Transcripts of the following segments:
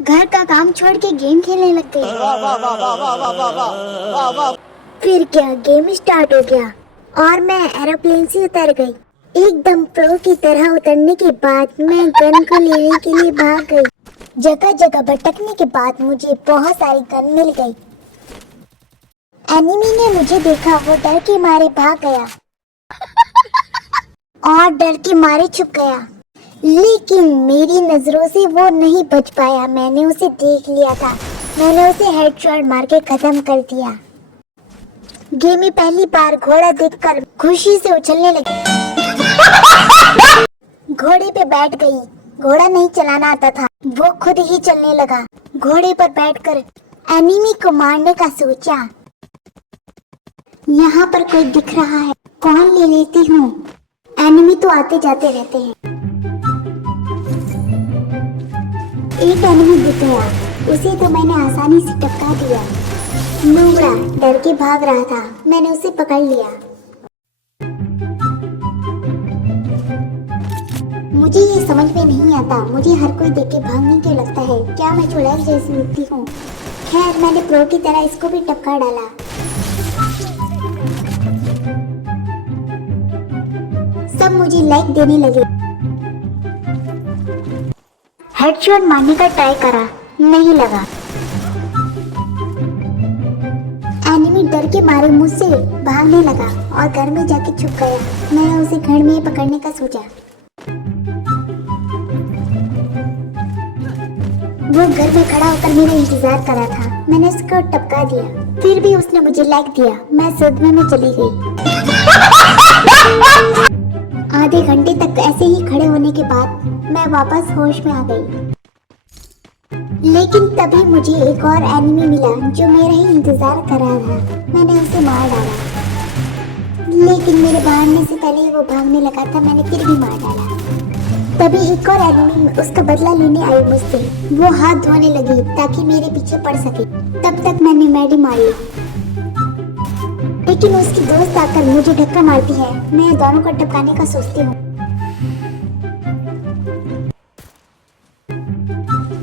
घर का काम छोड़ के गेम खेलने लग गई। फिर क्या, गेम स्टार्ट हो गया और मैं एरोप्लेन से उतर गई। एकदम प्रो की तरह उतरने के बाद मैं गन को लेने के लिए भाग गई। जगह जगह भटकने के बाद मुझे बहुत सारी गन मिल गई। एनिमी ने मुझे देखा, वो डर के मारे भाग गया और डर के मारे छुप गया, लेकिन मेरी नजरों से वो नहीं बच पाया। मैंने उसे देख लिया था। मैंने उसे हेडशॉट मार के खत्म कर दिया। गेम में पहली बार घोड़ा देखकर खुशी से उछलने लगी। घोड़े पे बैठ गई। घोड़ा नहीं चलाना आता था, वो खुद ही चलने लगा। घोड़े पर बैठकर एनिमी को मारने का सोचा। यहाँ पर कोई दिख रहा है, कौन ले लेती हूँ। एनिमी तो आते जाते रहते हैं। एक एनिमी दिख गया, उसे तो मैंने आसानी से टपका दिया। नूबड़ा डर के भाग रहा था, मैंने उसे पकड़ लिया। मुझे ये समझ में नहीं आता, मुझे हर कोई देख के भागने क्यों लगता है। क्या मैं चुड़ैल जैसी दिखती हूँ? खैर, मैंने प्रो की तरह इसको भी टपका डाला। सब मुझे लाइक देने लगे। हेडशॉट मारने का ट्राई करा, नहीं लगा। एनिमी डर के मारे मुझसे भागने लगा और घर में जाके छुप गया। मैंने उसे घर में पकड़ने का सोचा। वो घर में खड़ा होकर मेरा इंतजार कर रहा था। मैंने उसको टपका दिया, फिर भी उसने मुझे लाइक दिया। मैं सदमे में चली गई। आधे घंटे तक ऐसे ही खड़े होने के बाद मैं वापस होश में आ गई। लेकिन तभी मुझे एक और एनिमी मिला जो मेरा ही इंतजार कर रहा था। मैंने उसे मार डाला, लेकिन मेरे भागने से पहले वो भागने लगा था। मैंने फिर भी मार डाला। तभी एक और एनिमी उसका बदला लेने आई मुझसे। वो हाथ धोने लगी ताकि मेरे पीछे पड़ सके। तब तक मैंने मैडी मार ली, लेकिन उसकी दोस्त आकर मुझे धक्का मारती है। मैं दोनों को टपकाने का सोचती हूँ।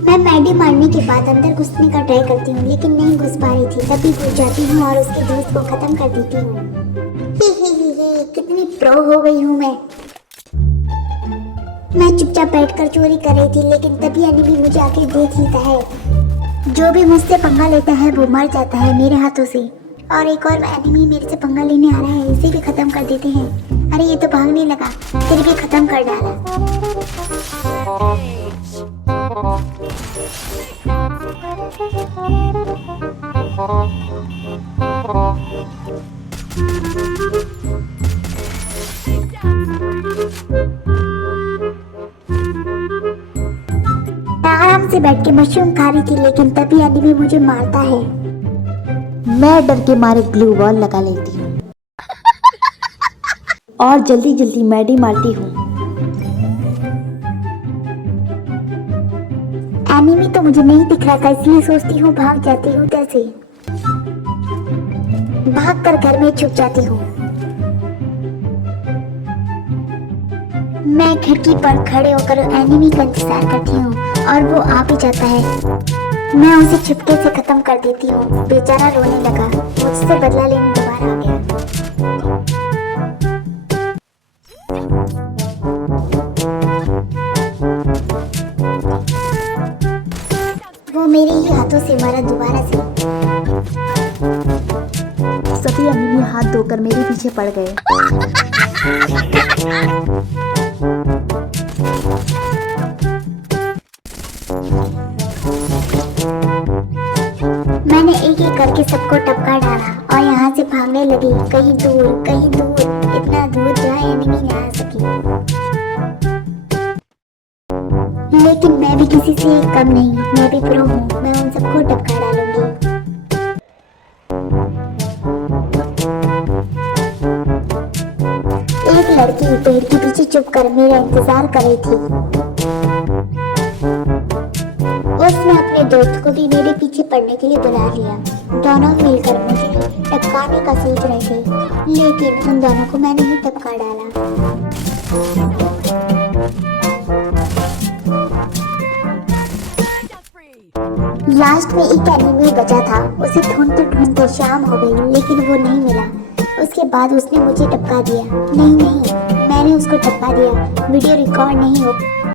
मैं मैडी मारने के बाद अंदर घुसने का ट्राई करती हूँ, लेकिन नहीं घुस पा रही थी। तभी घुस जाती हूँ और उसके दोस्त को खत्म कर देती हूँ। कितनी प्रो हो गई हूँ मैं चुपचाप बैठकर चोरी कर रही थी, लेकिन तभी एनिमी मुझे आके देख लेता है। जो भी मुझसे पंगा लेता है वो मर जाता है मेरे हाथों से। और एक और एनिमी मेरे से पंगा लेने आ रहा है, इसे भी खत्म कर देते हैं। अरे ये तो भागने लगा, फिर भी खत्म कर डाला। आराम से बैठ के मशरूम खा रही थी, लेकिन तभी एनिमी मुझे मारता है। मैं डर के मारे ग्लू वॉल लगा लेती हूँ और जल्दी जल्दी मैडी मारती हूँ। एनिमी तो मुझे नहीं दिख रहा था, इसलिए सोचती हूँ भाग जाती हूँ। कैसे भाग कर घर में छुप जाती हूँ। मैं खिड़की पर खड़े होकर एनिमी का इंतजार करती हूँ और वो आ भी जाता है। मैं उसे चुपके से खत्म कर देती हूँ। बेचारा रोने लगा, मुझसे बदला लेने दोबारा आ गया। वो मेरे ही हाथों से मरा दोबारा से। सभी एनिमी हाथ धोकर मेरे पीछे पड़ गए। मैंने एक एक करके सबको टपका डाला और यहाँ से भागने लगी, कहीं दूर, इतना दूर जहाँ एनिमी ना आ सके। लेकिन मैं भी किसी से कम नहीं, मैं भी प्रो हूँ। मैं उन सबको टपका डालूंगी। एक लड़की पेड़ के पीछे चुप कर मेरा इंतजार कर रही थी। उसने अपने दोस्त को भी मेरे पीछे पड़ने के लिए बुला लिया। दोनों मिलकर मुझे टपकाने का सोच रहे थे, लेकिन उन दोनों को मैंने ही टपका डाला। लास्ट में एक एनिमी बचा था, उसे ढूंढते शाम हो गई लेकिन वो नहीं मिला। उसके बाद उसने मुझे टपका दिया। नहीं, मैंने उसको टपका दिया, वीडियो रिकॉर्ड नहीं हो